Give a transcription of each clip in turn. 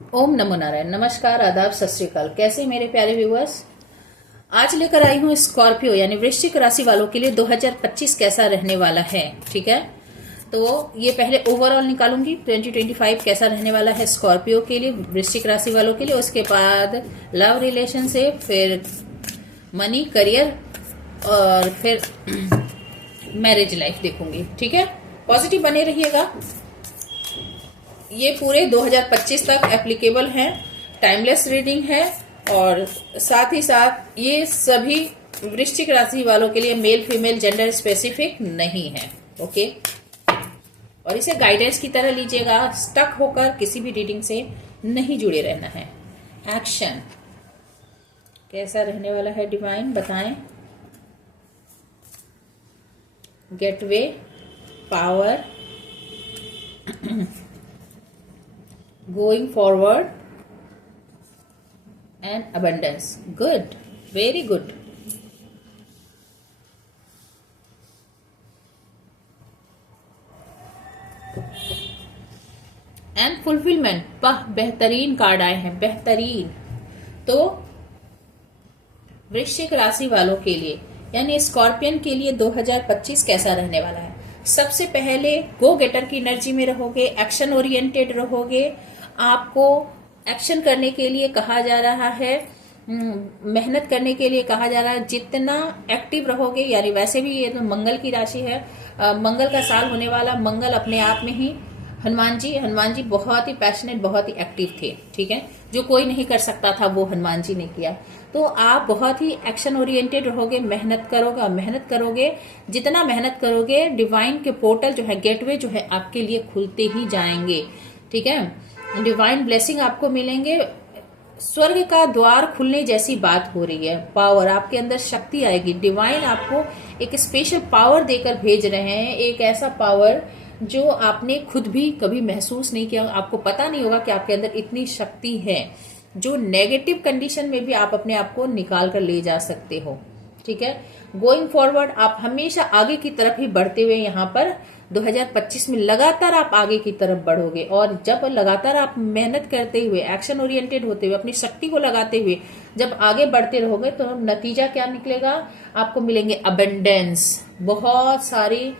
ओम नमो नारायण। नमस्कार, आदाब, सत श्री अकाल। कैसे मेरे प्यारे व्यूअर्स, आज लेकर आई हूँ स्कॉर्पियो यानी वृश्चिक राशि वालों के लिए 2025 कैसा रहने वाला है। ठीक है, तो ये पहले ओवरऑल निकालूंगी 2025 कैसा रहने वाला है स्कॉर्पियो के लिए, वृश्चिक राशि वालों के लिए। उसके बाद लव रिलेशनशिप, फिर मनी, करियर और फिर मैरिज लाइफ देखूंगी। ठीक है, पॉजिटिव बने रहिएगा। ये पूरे 2025 तक एप्लीकेबल है, टाइमलेस रीडिंग है और साथ ही साथ ये सभी वृश्चिक राशि वालों के लिए मेल फीमेल जेंडर स्पेसिफिक नहीं है। ओके, और इसे गाइडेंस की तरह लीजिएगा, स्टक होकर किसी भी रीडिंग से नहीं जुड़े रहना है। एक्शन कैसा रहने वाला है डिवाइन बताएं। Gateway, power, going forward and abundance. Good, very good. And fulfilment, वाह बेहतरीन कार्ड आए हैं, बेहतरीन। तो वृश्चिक राशि वालों के लिए यानी स्कॉर्पियन के लिए 2025 कैसा रहने वाला है। सबसे पहले गो गेटर की एनर्जी में रहोगे, एक्शन ओरिएंटेड रहोगे। आपको एक्शन करने के लिए कहा जा रहा है, मेहनत करने के लिए कहा जा रहा है। जितना एक्टिव रहोगे, यानी वैसे भी ये तो मंगल की राशि है, मंगल का साल होने वाला। मंगल अपने आप में ही हनुमान जी बहुत ही पैशनेट, बहुत ही एक्टिव थे। ठीक है, जो कोई नहीं कर सकता था वो हनुमान जी ने किया। तो आप बहुत ही एक्शन ओरिएंटेड रहोगे, मेहनत करोगे और मेहनत करोगे। जितना मेहनत करोगे, डिवाइन के पोर्टल जो है, गेटवे जो है आपके लिए खुलते ही जाएंगे। ठीक है, डिवाइन ब्लेसिंग आपको मिलेंगे। स्वर्ग का द्वार खुलने जैसी बात हो रही है। पावर, आपके अंदर शक्ति आएगी। डिवाइन आपको एक स्पेशल पावर देकर भेज रहे हैं, एक ऐसा पावर जो आपने खुद भी कभी महसूस नहीं किया। आपको पता नहीं होगा कि आपके अंदर इतनी शक्ति है, जो नेगेटिव कंडीशन में भी आप अपने आप को निकाल कर ले जा सकते हो। ठीक है, गोइंग फॉरवर्ड, आप हमेशा आगे की तरफ ही बढ़ते हुए यहाँ पर 2025 में लगातार आप आगे की तरफ बढ़ोगे। और जब लगातार आप मेहनत करते हुए, एक्शन ओरिएंटेड होते हुए, अपनी शक्ति को लगाते हुए जब आगे बढ़ते रहोगे, तो नतीजा क्या निकलेगा, आपको मिलेंगे अबंडेंस, बहुत सारी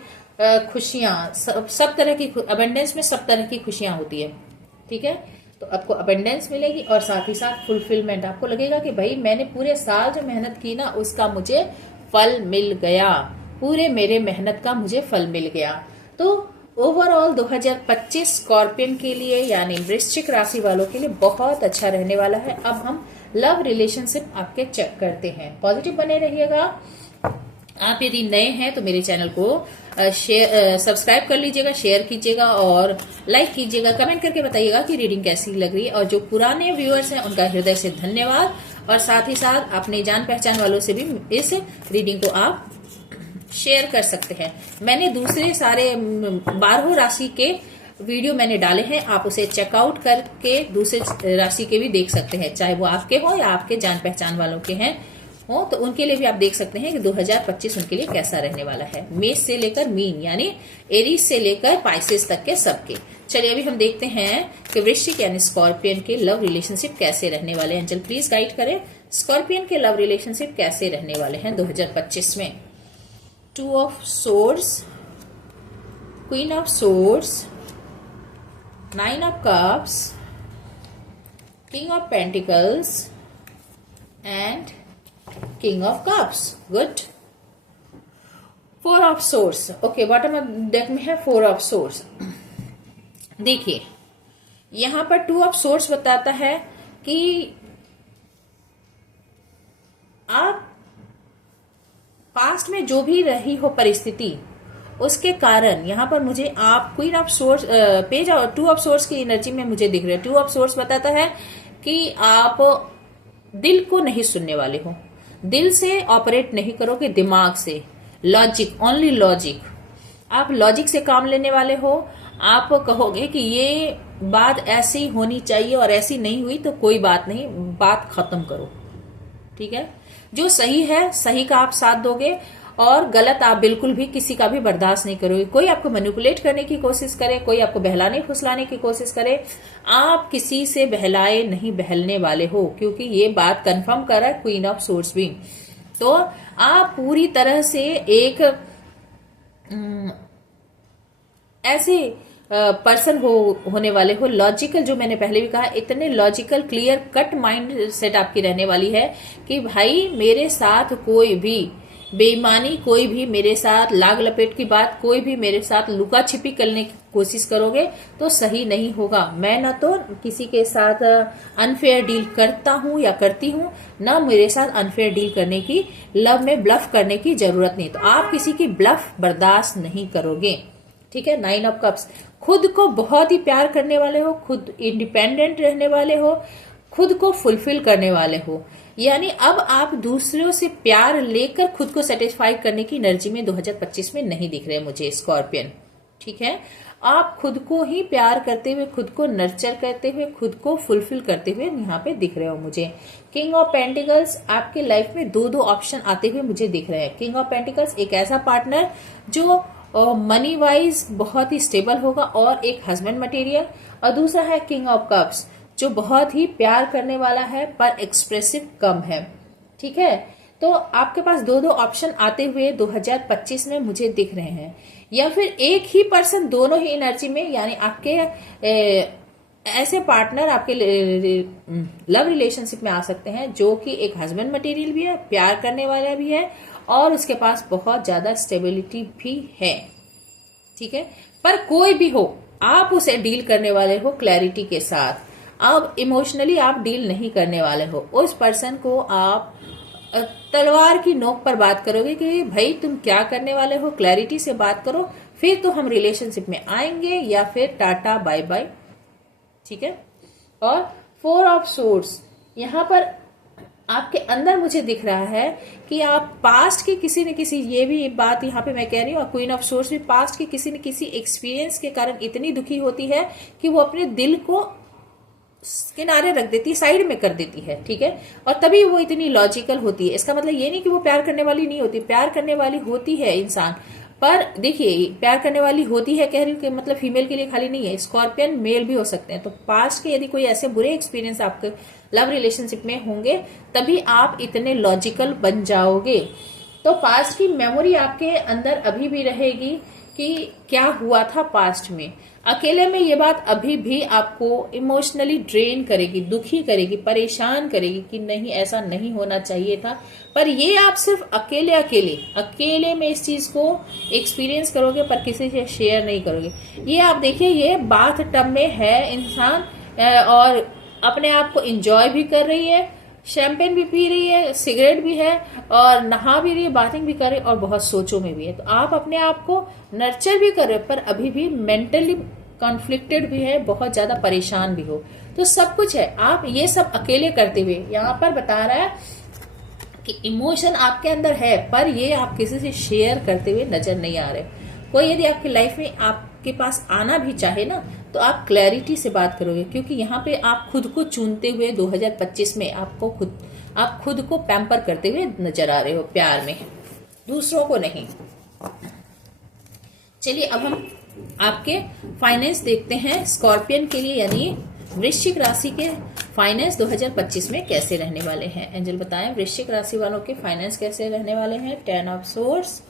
खुशियां, सब तरह की। अबंडेंस में सब तरह की खुशियां होती है। ठीक है, तो आपको अबंडेंस मिलेगी और साथ ही साथ फुलफिलमेंट। आपको लगेगा कि भाई मैंने पूरे साल जो मेहनत की ना, उसका मुझे फल मिल गया, पूरे मेरे मेहनत का मुझे फल मिल गया। तो ओवरऑल 2025 स्कॉर्पियन के लिए यानी वृश्चिक राशि वालों के लिए बहुत अच्छा रहने वाला है। अब हम लव रिलेशनशिप आपके चेक करते हैं। पॉजिटिव बने रहिएगा। आप यदि नए हैं तो मेरे चैनल को सब्सक्राइब कर लीजिएगा, शेयर कीजिएगा और लाइक कीजिएगा। कमेंट करके बताइएगा कि रीडिंग कैसी लग रही है। और जो पुराने व्यूअर्स हैं उनका हृदय से धन्यवाद। और साथ ही साथ अपने जान पहचान वालों से भी इस रीडिंग को आप शेयर कर सकते हैं। मैंने दूसरे सारे 12 राशि के वीडियो मैंने डाले हैं, आप उसे चेकआउट करके दूसरे राशि के भी देख सकते हैं, चाहे वो आपके हो या आपके जान पहचान वालों के हैं हो, तो उनके लिए भी आप देख सकते हैं कि 2025 उनके लिए कैसा रहने वाला है। मेष से लेकर मीन यानी एरीज से लेकर पाइसेस तक के सबके। चलिए अभी हम देखते हैं कि वृश्चिक यानी स्कॉर्पियन के लव रिलेशनशिप कैसे रहने वाले हैं। एंजल प्लीज गाइड करें, स्कॉर्पियन के लव रिलेशनशिप कैसे रहने वाले हैं 2025 में। 2 of swords, queen of swords, 9 of cups, king of pentacles and King of Cups. Good. 4 of Swords. Okay, bottom of deck में है 4 of Swords. देखिए यहां पर 2 of Swords बताता है कि आप पास्ट में जो भी रही हो परिस्थिति, उसके कारण यहां पर मुझे आप क्वीन ऑफ सोर्स पेज और 2 ऑफ सोर्स की एनर्जी में मुझे दिख रहे हैं। 2 ऑफ सोर्स बताता है कि आप दिल को नहीं सुनने वाले हो, दिल से ऑपरेट नहीं करोगे, दिमाग से, लॉजिक, ओनली लॉजिक। आप लॉजिक से काम लेने वाले हो। आप कहोगे कि ये बात ऐसी होनी चाहिए और ऐसी नहीं हुई तो कोई बात नहीं, बात खत्म करो। ठीक है, जो सही है सही का आप साथ दोगे और गलत आप बिल्कुल भी किसी का भी बर्दाश्त नहीं करोगे। कोई आपको मैनिपुलेट करने की कोशिश करे, कोई आपको बहलाने फुसलाने की कोशिश करे, आप किसी से बहलाए नहीं बहलने वाले हो, क्योंकि ये बात कंफर्म कर रहा है क्वीन ऑफ सोर्ड्स भी। तो आप पूरी तरह से एक ऐसे पर्सन होने वाले हो, लॉजिकल, जो मैंने पहले भी कहा, इतने logical clear cut mind set आपकी रहने वाली है कि भाई मेरे साथ कोई भी बेईमानी, कोई भी मेरे साथ लाग लपेट की बात, कोई भी मेरे साथ लुका छिपी करने की कोशिश करोगे तो सही नहीं होगा। मैं न तो किसी के साथ अनफेयर डील करता हूं या करती हूं, न मेरे साथ अनफेयर डील करने की, लव में ब्लफ करने की जरूरत नहीं। तो आप किसी की ब्लफ बर्दाश्त नहीं करोगे, ठीक है। 9 ऑफ कप्स, खुद को बहुत ही प्यार करने वाले हो, खुद इंडिपेंडेंट रहने वाले हो, खुद को फुलफिल करने वाले हो। यानी अब आप दूसरों से प्यार लेकर खुद को सेटिस्फाई करने की एनर्जी में 2025 में नहीं दिख रहे मुझे स्कॉर्पियन, ठीक है। आप खुद को ही प्यार करते हुए, खुद को नर्चर करते हुए, खुद को फुलफिल करते हुए यहाँ पे दिख रहे हो मुझे। किंग ऑफ पेंटिकल्स, आपके लाइफ में दो ऑप्शन आते हुए मुझे दिख रहे हैं। किंग ऑफ पेंटिकल्स एक ऐसा पार्टनर जो मनी वाइज बहुत ही स्टेबल होगा और एक हस्बैंड मटेरियल, और दूसरा है किंग ऑफ कप्स जो बहुत ही प्यार करने वाला है पर एक्सप्रेसिव कम है, ठीक है। तो आपके पास दो ऑप्शन आते हुए 2025 में मुझे दिख रहे हैं, या फिर एक ही पर्सन दोनों ही एनर्जी में, यानी आपके ऐसे पार्टनर आपके लव रिलेशनशिप में आ सकते हैं जो कि एक हस्बैंड मटेरियल भी है, प्यार करने वाला भी है और उसके पास बहुत ज्यादा स्टेबिलिटी भी है, ठीक है। पर कोई भी हो, आप उसे डील करने वाले हो क्लैरिटी के साथ। अब इमोशनली आप डील नहीं करने वाले हो। उस पर्सन को आप तलवार की नोक पर बात करोगे कि भाई तुम क्या करने वाले हो, क्लैरिटी से बात करो, फिर तो हम रिलेशनशिप में आएंगे, या फिर टाटा बाय बाय, ठीक है। और 4 ऑफ सोर्ड्स, यहाँ पर आपके अंदर मुझे दिख रहा है कि आप पास्ट के किसी न किसी, ये भी बात यहाँ पे मैं कह रही हूँ, और क्वीन ऑफ सोर्ड्स भी पास्ट के किसी न किसी एक्सपीरियंस के कारण इतनी दुखी होती है कि वो अपने दिल को किनारे रख देती है, साइड में कर देती है, ठीक है। और तभी वो इतनी लॉजिकल होती है। इसका मतलब ये नहीं कि वो प्यार करने वाली नहीं होती, प्यार करने वाली होती है इंसान। पर देखिए, प्यार करने वाली होती है कह रही हूँ कि मतलब फीमेल के लिए खाली नहीं है, स्कॉर्पियन मेल भी हो सकते हैं। तो पास्ट के यदि कोई ऐसे बुरे एक्सपीरियंस आपके लव रिलेशनशिप में होंगे तभी आप इतने लॉजिकल बन जाओगे। तो पास्ट की मेमोरी आपके अंदर अभी भी रहेगी कि क्या हुआ था पास्ट में। अकेले में ये बात अभी भी आपको इमोशनली ड्रेन करेगी, दुखी करेगी, परेशान करेगी कि नहीं ऐसा नहीं होना चाहिए था। पर ये आप सिर्फ अकेले में इस चीज को एक्सपीरियंस करोगे, पर किसी से शेयर नहीं करोगे। ये आप देखिए, ये बाथ टब में है इंसान और अपने आप को एंजॉय भी कर रही है, शैंपेन भी पी रही है, सिगरेट भी है और नहा भी रही है, बाथिंग भी कर रही है और बहुत सोचों में भी है। तो आप अपने आप को नर्चर भी कर रहे हो पर अभी भी मेंटली कॉन्फ्लिक्टेड भी है, बहुत ज्यादा परेशान भी हो। तो सब कुछ है, आप ये सब अकेले करते हुए, यहाँ पर बता रहा है कि इमोशन आपके अंदर है पर ये आप किसी से शेयर करते हुए नजर नहीं आ रहे। कोई यदि आपकी लाइफ में आपके पास आना भी चाहे ना, तो आप क्लैरिटी से बात करोगे, क्योंकि यहाँ पे आप खुद को चुनते हुए 2025 में आप खुद को पैम्पर करते हुए नजर आ रहे हो, प्यार में, दूसरों को नहीं। चलिए अब हम आपके फाइनेंस देखते हैं स्कॉर्पियन के लिए, यानी वृश्चिक राशि के फाइनेंस 2025 में कैसे रहने वाले हैं। एंजल बताएं वृश्चिक राशि वालों के फाइनेंस कैसे रहने वाले हैं। 10 of swords,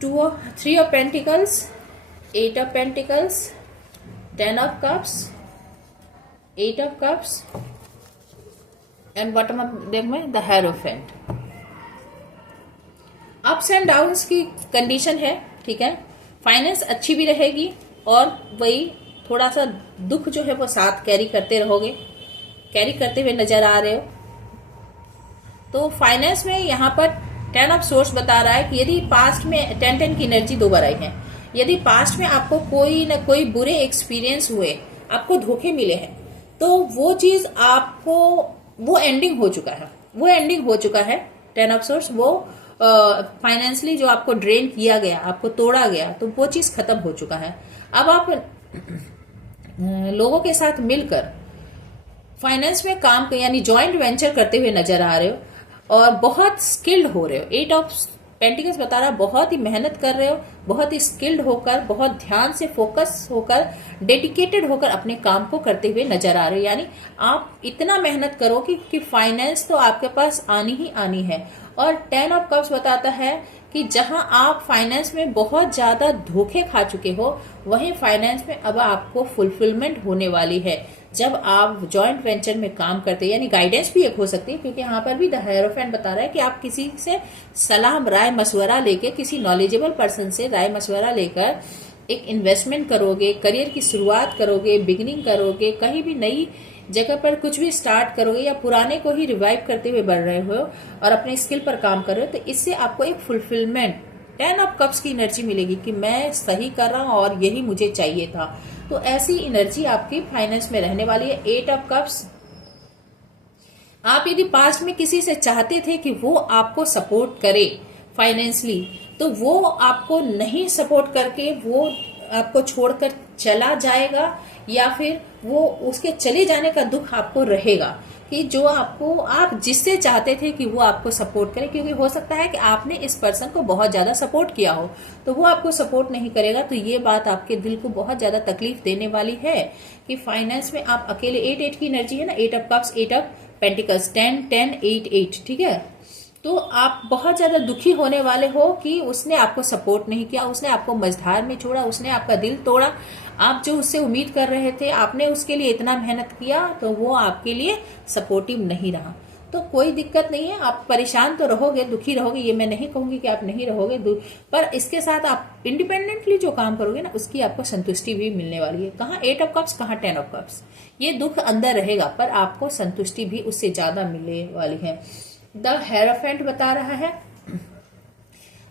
3 of pentacles, 8 of pentacles, 10 of cups, 8 of cups and bottom of deck में the hierophant. Ups and downs की कंडीशन है, ठीक है। फाइनेंस अच्छी भी रहेगी और वही थोड़ा सा दुख जो है वो साथ कैरी करते रहोगे, कैरी करते हुए नजर आ रहे हो। तो फाइनेंस में यहाँ पर 10 ऑफ सोर्स बता रहा है कि यदि पास्ट में 10 की एनर्जी 2 बार आई है, यदि पास्ट में आपको कोई न कोई बुरे एक्सपीरियंस हुए, आपको धोखे मिले हैं, तो वो चीज आपको, वो एंडिंग हो चुका है। 10 ऑफ सोर्स, वो फाइनेंशियली जो आपको ड्रेन किया गया, आपको तोड़ा गया, तो वो चीज खत्म हो चुका है। अब आप लोगों के साथ मिलकर फाइनेंस में काम, यानी जॉइंट वेंचर करते हुए नजर आ रहे हो। और बहुत स्किल्ड हो रहे हो। 8 ऑफ पेंटिकल्स बता रहा है बहुत ही मेहनत कर रहे हो, बहुत ही स्किल्ड होकर, बहुत ध्यान से फोकस होकर, डेडिकेटेड होकर अपने काम को करते हुए नजर आ रहे हो। यानी आप इतना मेहनत करो कि फाइनेंस तो आपके पास आनी ही आनी है। और 10 ऑफ कप्स बताता है कि जहां आप फाइनेंस में बहुत ज्यादा धोखे खा चुके हो, वहीं फाइनेंस में अब आपको फुलफिलमेंट होने वाली है जब आप जॉइंट वेंचर में काम करते हैं। यानी गाइडेंस भी एक हो सकती है, क्योंकि यहाँ पर भी द हायरोफेंट बता रहा है कि आप किसी से सलाह राय मशवरा लेके, किसी नॉलेजेबल पर्सन से राय मशवरा लेकर एक इन्वेस्टमेंट करोगे, करियर की शुरुआत करोगे, बिगिनिंग करोगे, कहीं भी नई जगह पर कुछ भी स्टार्ट करोगे, या पुराने को ही रिवाइव करते हुए बढ़ रहे हो और अपने स्किल पर काम कर रहे हो, तो इससे आपको एक फुलफिलमेंट 10 ऑफ कप्स की एनर्जी मिलेगी कि मैं सही कर रहा हूं और यही मुझे चाहिए था। तो ऐसी एनर्जी आपकी फाइनेंस में रहने वाली है। 8 ऑफ कप्स, आप यदि पास्ट में किसी से चाहते थे कि वो आपको सपोर्ट करे फाइनेंशियली, तो वो आपको नहीं सपोर्ट करके वो आपको छोड़कर चला जाएगा, या फिर वो उसके चले जाने का दुख आपको रहेगा कि जो आपको, आप जिससे चाहते थे कि वो आपको सपोर्ट करे, क्योंकि हो सकता है कि आपने इस पर्सन को बहुत ज्यादा सपोर्ट किया हो तो वो आपको सपोर्ट नहीं करेगा। तो ये बात आपके दिल को बहुत ज्यादा तकलीफ देने वाली है कि फाइनेंस में आप अकेले। 8 की एनर्जी है ना, 8 ऑफ कप्स, 8 ऑफ पेंटिकल्स, 10 10 8 8, ठीक है। तो आप बहुत ज्यादा दुखी होने वाले हो कि उसने आपको सपोर्ट नहीं किया, उसने आपको मझधार में छोड़ा, उसने आपका दिल तोड़ा। आप जो उससे उम्मीद कर रहे थे, आपने उसके लिए इतना मेहनत किया, तो वो आपके लिए सपोर्टिव नहीं रहा। तो कोई दिक्कत नहीं है, आप परेशान तो रहोगे, दुखी रहोगे, ये मैं नहीं कहूंगी कि आप नहीं रहोगे, पर इसके साथ आप इंडिपेंडेंटली जो काम करोगे ना, उसकी आपको संतुष्टि भी मिलने वाली है। कहाँ 8 ऑफ कप्स, कहाँ 10 ऑफ कप्स। ये दुख अंदर रहेगा पर आपको संतुष्टि भी उससे ज्यादा मिलने वाली है। द हेरोफेंट बता रहा है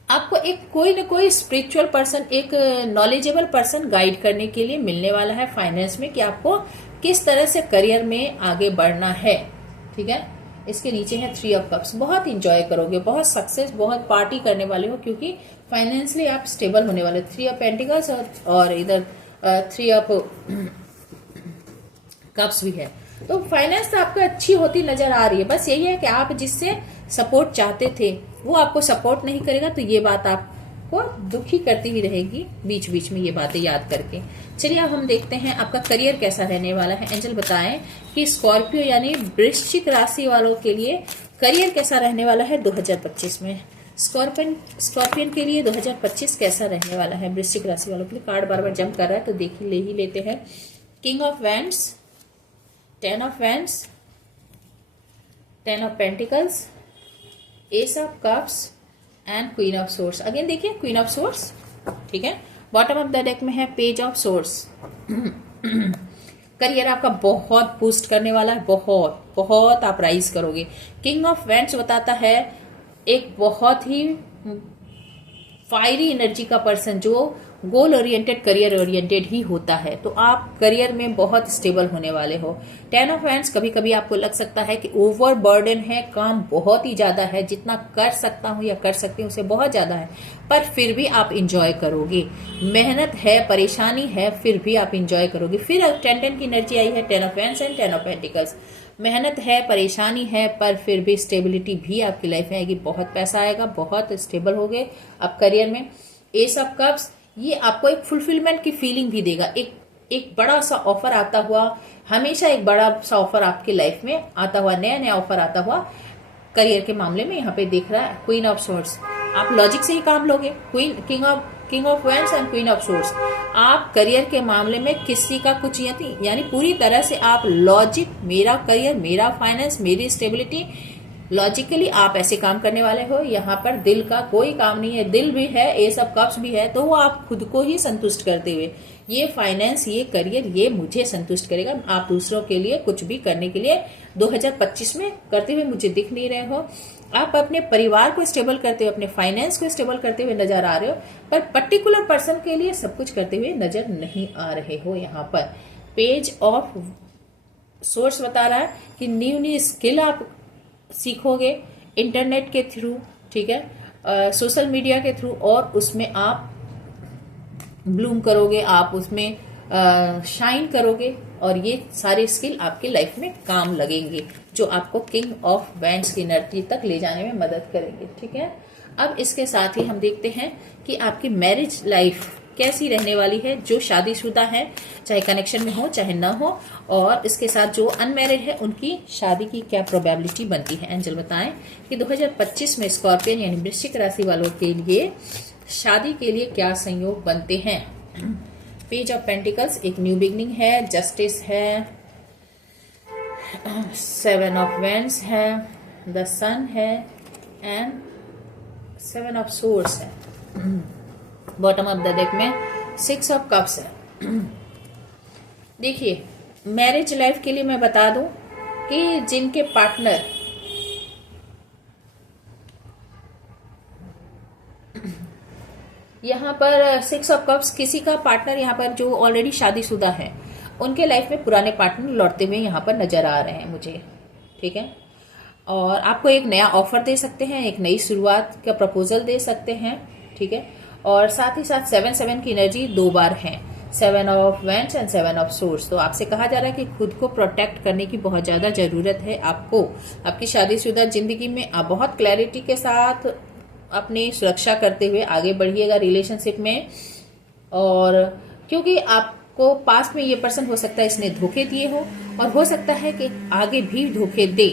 आपको एक कोई न कोई स्पिरिचुअल पर्सन, एक नॉलेजेबल पर्सन गाइड करने के लिए मिलने वाला है फाइनेंस में कि आपको किस तरह से करियर में आगे बढ़ना है, ठीक है। इसके नीचे है 3 ऑफ कप्स, बहुत इंजॉय करोगे, बहुत सक्सेस, बहुत पार्टी करने वाले हो, क्योंकि फाइनेंशियली आप स्टेबल होने वाले। 3 ऑफ पेंटिकल्स और इधर 3 ऑफ कप्स भी है। तो फाइनेंस तो आपको अच्छी होती नजर आ रही है, बस यही है कि आप जिससे सपोर्ट चाहते थे वो आपको सपोर्ट नहीं करेगा, तो ये बात आपको दुखी करती हुई रहेगी बीच बीच में, ये बातें याद करके। चलिए अब हम देखते हैं आपका करियर कैसा रहने वाला है। एंजल बताएं कि स्कॉर्पियो यानी वृश्चिक राशि वालों के लिए करियर कैसा रहने वाला है 2025 में। स्कॉर्पियन के लिए 2025 कैसा रहने वाला है वृश्चिक राशि वालों के लिए। कार्ड बार बार जंप कर रहा है तो देख ले ही लेते हैं। King of wands, 10 of wands, 10 of pentacles, S of cups and queen of source. Again देखिए क्वीन ऑफ सोर्स, ठीक है। बॉटम ऑफ द डेक में है पेज ऑफ सोर्स। करियर आपका बहुत बूस्ट करने वाला है, बहुत बहुत आप राइज करोगे। किंग ऑफ वैंड्स बताता है एक बहुत ही फायरी एनर्जी का पर्सन जो गोल ओरिएंटेड, करियर ओरिएंटेड ही होता है, तो आप करियर में बहुत स्टेबल होने वाले हो। 10 ऑफ हैंड्स, कभी कभी आपको लग सकता है कि ओवर बर्डन है, काम बहुत ही ज्यादा है, जितना कर सकता हूं या कर सकती हूँ उसे बहुत ज्यादा है, पर फिर भी आप इंजॉय करोगे। मेहनत है, परेशानी है, फिर भी आप इंजॉय करोगे। फिर 10 की एनर्जी आई है, 10 of hands and 10 of pentacles. मेहनत है, परेशानी है, पर फिर भी स्टेबिलिटी भी आपकी लाइफ में आएगी, बहुत पैसा आएगा, बहुत स्टेबल हो गए आप करियर में। एस ऑफ कप्स, ये आपको एक फुलफिलमेंट की फीलिंग भी देगा। एक बड़ा सा ऑफर आता हुआ, हमेशा एक बड़ा सा ऑफर आपकी लाइफ में आता हुआ, नया नया ऑफर आता हुआ करियर के मामले में यहाँ पे दिख रहा है। क्वीन ऑफ सोर्स, आप लॉजिक से ही काम लोगे। King of wands and queen of source, आप करियर के मामले में किसी का कुछ यानी पूरी तरह से आप लॉजिक, मेरा करियर, मेरा फाइनेंस, मेरी स्टेबिलिटी, लॉजिकली आप ऐसे काम करने वाले हो। यहाँ पर दिल का कोई काम नहीं है, दिल भी है, ये सब कप्स भी है, तो वो आप खुद को ही संतुष्ट करते हुए, ये फाइनेंस, ये करियर, ये मुझे संतुष्ट करेगा। आप दूसरों के लिए कुछ भी करने के लिए 2025 में करते हुए मुझे दिख नहीं रहे हो। आप अपने परिवार को स्टेबल करते हुए, अपने फाइनेंस को स्टेबल करते हुए नजर आ रहे हो, पर पर्टिकुलर पर्सन के लिए सब कुछ करते हुए नजर नहीं आ रहे हो। यहाँ पर पेज ऑफ सोर्स बता रहा है कि न्यू स्किल आप सीखोगे इंटरनेट के थ्रू, ठीक है, सोशल मीडिया के थ्रू, और उसमें आप ब्लूम करोगे, आप उसमें शाइन करोगे, और ये सारे स्किल आपके लाइफ में काम लगेंगे। जो आपको किंग ऑफ वैंड्स की एनर्जी तक ले जाने में मदद करेंगे। ठीक है, अब इसके साथ ही हम देखते हैं कि आपकी मैरिज लाइफ कैसी रहने वाली है। जो शादीशुदा है, चाहे कनेक्शन में हो चाहे ना हो, और इसके साथ जो अनमैरिड है उनकी शादी की क्या प्रोबेबिलिटी बनती है। एंजल बताएं कि 2025 में स्कॉर्पियन यानी वृश्चिक राशि वालों के लिए शादी के लिए क्या संयोग बनते हैं। पेज ऑफ पेंटिकल्स एक न्यू बिगनिंग है, जस्टिस है, 7 ऑफ वेंड्स है, द सन है एंड 7 ऑफ सोर्ड्स है। बॉटम ऑफ द डेक में 6 ऑफ कप्स है। देखिए, मैरिज लाइफ के लिए मैं बता दूं कि जिनके पार्टनर यहाँ पर 6 ऑफ कप्स, किसी का पार्टनर यहाँ पर जो ऑलरेडी शादीशुदा है उनके लाइफ में पुराने पार्टनर लौटते हुए यहाँ पर नजर आ रहे हैं मुझे। ठीक है, और आपको एक नया ऑफर दे सकते हैं, एक नई शुरुआत का प्रपोजल दे सकते हैं। ठीक है, और साथ ही साथ 7 की एनर्जी 2 बार है, 7 of vends and 7 of swords. तो आपसे कहा जा रहा है कि खुद को प्रोटेक्ट करने की बहुत ज्यादा जरूरत है आपको। आपकी शादीशुदा जिंदगी में आप बहुत क्लैरिटी के साथ अपनी सुरक्षा करते हुए आगे बढ़िएगा रिलेशनशिप में। और क्योंकि आपको पास्ट में ये पर्सन हो सकता है इसने धोखे दिए हो, और हो सकता है कि आगे भी धोखे दे,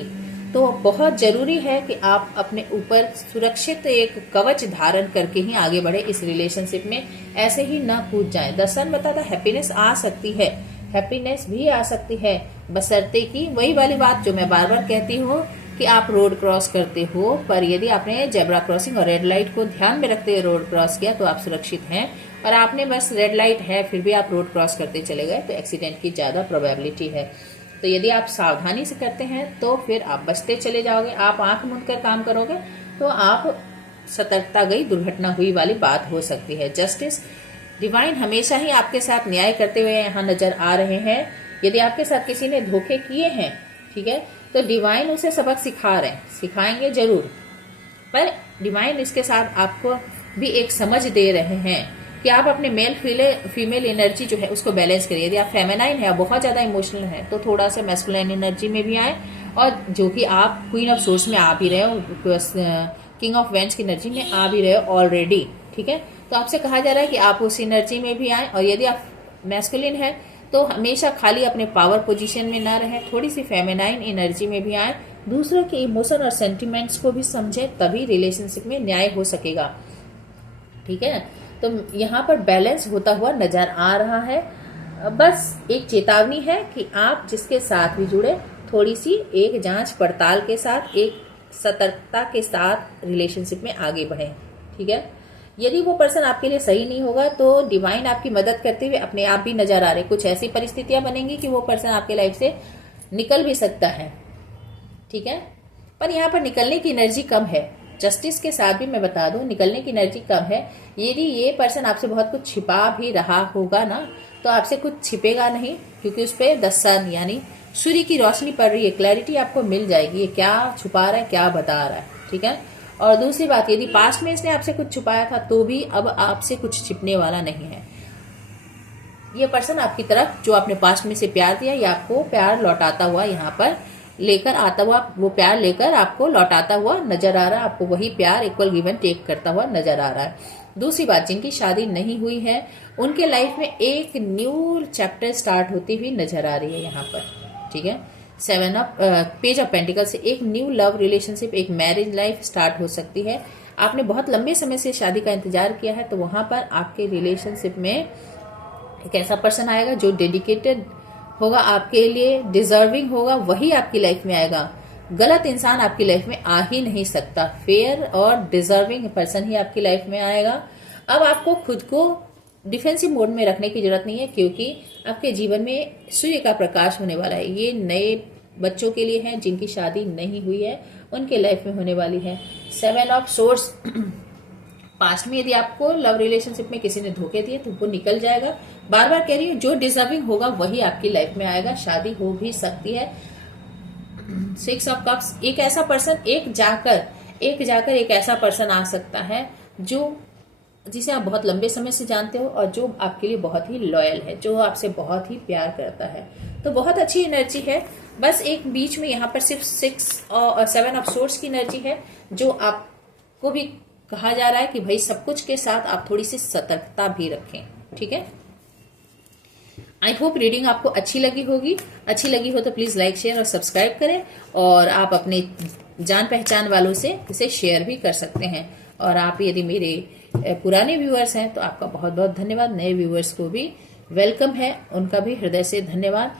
तो बहुत जरूरी है कि आप अपने ऊपर सुरक्षित एक कवच धारण करके ही आगे बढ़े इस रिलेशनशिप में, ऐसे ही ना कूद जाए। द सन बताता हैप्पीनेस आ सकती है, हैप्पीनेस भी आ सकती है, बशर्ते की वही वाली बात जो मैं बार बार कहती हूँ कि आप रोड क्रॉस करते हो, पर यदि आपने जेब्रा क्रॉसिंग और रेड लाइट को ध्यान में रखते हुए रोड क्रॉस किया तो आप सुरक्षित हैं। और आपने बस रेड लाइट है फिर भी आप रोड क्रॉस करते चले गए तो एक्सीडेंट की ज्यादा प्रोबेबिलिटी है। तो यदि आप सावधानी से करते हैं तो फिर आप बचते चले जाओगे। आप आंख मूंद कर काम करोगे तो आप सतर्कता गई दुर्घटना हुई वाली बात हो सकती है। जस्टिस, डिवाइन हमेशा ही आपके साथ न्याय करते हुए यहाँ नजर आ रहे हैं। यदि आपके साथ किसी ने धोखे किए हैं, ठीक है, तो डिवाइन उसे सबक सिखा रहे हैं, सिखाएंगे जरूर, पर डिवाइन इसके साथ आपको भी एक समझ दे रहे हैं कि आप अपने मेल फीमेल एनर्जी जो है उसको बैलेंस करिए। यदि आप फेमिनाइन है, बहुत ज्यादा इमोशनल है, तो थोड़ा सा मैस्कुलाइन एनर्जी में भी आए, और जो कि आप क्वीन ऑफ सोर्स में आ भी रहे हो, किंग ऑफ वेंड्स की एनर्जी में आ भी रहे हो ऑलरेडी। ठीक है, तो आपसे कहा जा रहा है कि आप उस एनर्जी में भी आए। और यदि आप मैस्कुलिन है तो हमेशा खाली अपने पावर पोजीशन में ना रहे, थोड़ी सी फेमिनाइन एनर्जी में भी आए, दूसरों के इमोशन और सेंटिमेंट्स को भी समझे, तभी रिलेशनशिप में न्याय हो सकेगा। ठीक है, तो यहाँ पर बैलेंस होता हुआ नजर आ रहा है। बस एक चेतावनी है कि आप जिसके साथ भी जुड़े, थोड़ी सी एक जांच पड़ताल के साथ, एक सतर्कता के साथ रिलेशनशिप में आगे बढ़ें। ठीक है, यदि वो पर्सन आपके लिए सही नहीं होगा तो डिवाइन आपकी मदद करते हुए अपने आप भी नजर आ रहे, कुछ ऐसी परिस्थितियां बनेंगी कि वो पर्सन आपके लाइफ से निकल भी सकता है। ठीक है, पर यहाँ पर निकलने की एनर्जी कम है। जस्टिस के साथ भी मैं बता दूं, निकलने की एनर्जी कम है। यदि ये पर्सन आपसे बहुत कुछ छिपा भी रहा होगा ना, तो आपसे कुछ छिपेगा नहीं, क्योंकि उस पर द सन यानी सूर्य की रोशनी पड़ रही है, क्लैरिटी आपको मिल जाएगी, ये क्या छुपा रहा है क्या बता रहा है। ठीक है, और दूसरी बात, यदि पास्ट में इसने आपसे कुछ छुपाया था तो भी अब आपसे कुछ छिपने वाला नहीं है। ये पर्सन आपकी तरफ जो आपने पास्ट में से प्यार दिया, ये आपको प्यार लौटाता हुआ यहाँ पर लेकर आता हुआ, वो प्यार लेकर आपको लौटाता हुआ नजर आ रहा है। आपको वही प्यार इक्वल गिवन टेक करता हुआ नजर आ रहा है। दूसरी बात, जिनकी शादी नहीं हुई है उनके लाइफ में एक न्यू चैप्टर स्टार्ट होती हुई नजर आ रही है यहाँ पर। ठीक है, पेज ऑफ पेंटिकल से एक न्यू लव रिलेशनशिप, एक मैरिज लाइफ स्टार्ट हो सकती है। आपने बहुत लंबे समय से शादी का इंतजार किया है, तो वहां पर आपके रिलेशनशिप में एक ऐसा पर्सन आएगा जो डेडिकेटेड होगा आपके लिए, डिजर्विंग होगा, वही आपकी लाइफ में आएगा। गलत इंसान आपकी लाइफ में आ ही नहीं सकता, फेयर और डिजर्विंग पर्सन ही आपकी लाइफ में आएगा। अब आपको खुद को डिफेंसिव मोड में रखने की जरूरत नहीं है, क्योंकि आपके जीवन में सूर्य का प्रकाश होने वाला है। ये नए बच्चों के लिए है, जिनकी शादी नहीं हुई है उनके लाइफ में होने वाली है। 7 ऑफ सोर्स, पास्ट में यदि आपको लव रिलेशनशिप में किसी ने धोखे दिए तो वो निकल जाएगा। बार बार कह रही हूँ, जो डिजर्विंग होगा वही आपकी लाइफ में आएगा, शादी हो भी सकती है। 6 ऑफ कप्स, एक ऐसा पर्सन, एक जाकर एक ऐसा पर्सन आ सकता है जो जिसे आप बहुत लंबे समय से जानते हो और जो आपके लिए बहुत ही लॉयल है, जो आपसे बहुत ही प्यार करता है। तो बहुत अच्छी एनर्जी है। बस एक बीच में यहाँ पर सिर्फ 6 और 7 ऑफ सोर्स की एनर्जी है, जो आपको भी कहा जा रहा है कि भाई सब कुछ के साथ आप थोड़ी सी सतर्कता भी रखें। ठीक है, आई होप रीडिंग आपको अच्छी लगी होगी। अच्छी लगी हो तो प्लीज लाइक, शेयर और सब्सक्राइब करें, और आप अपने जान पहचान वालों से इसे शेयर भी कर सकते हैं। और आप यदि मेरे पुराने व्यूअर्स हैं तो आपका बहुत बहुत धन्यवाद। नए व्यूअर्स को भी वेलकम है, उनका भी हृदय से धन्यवाद।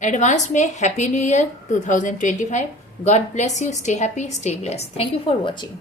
एडवांस में happy new year 2025। God bless you, stay happy, stay blessed. Thank you for watching.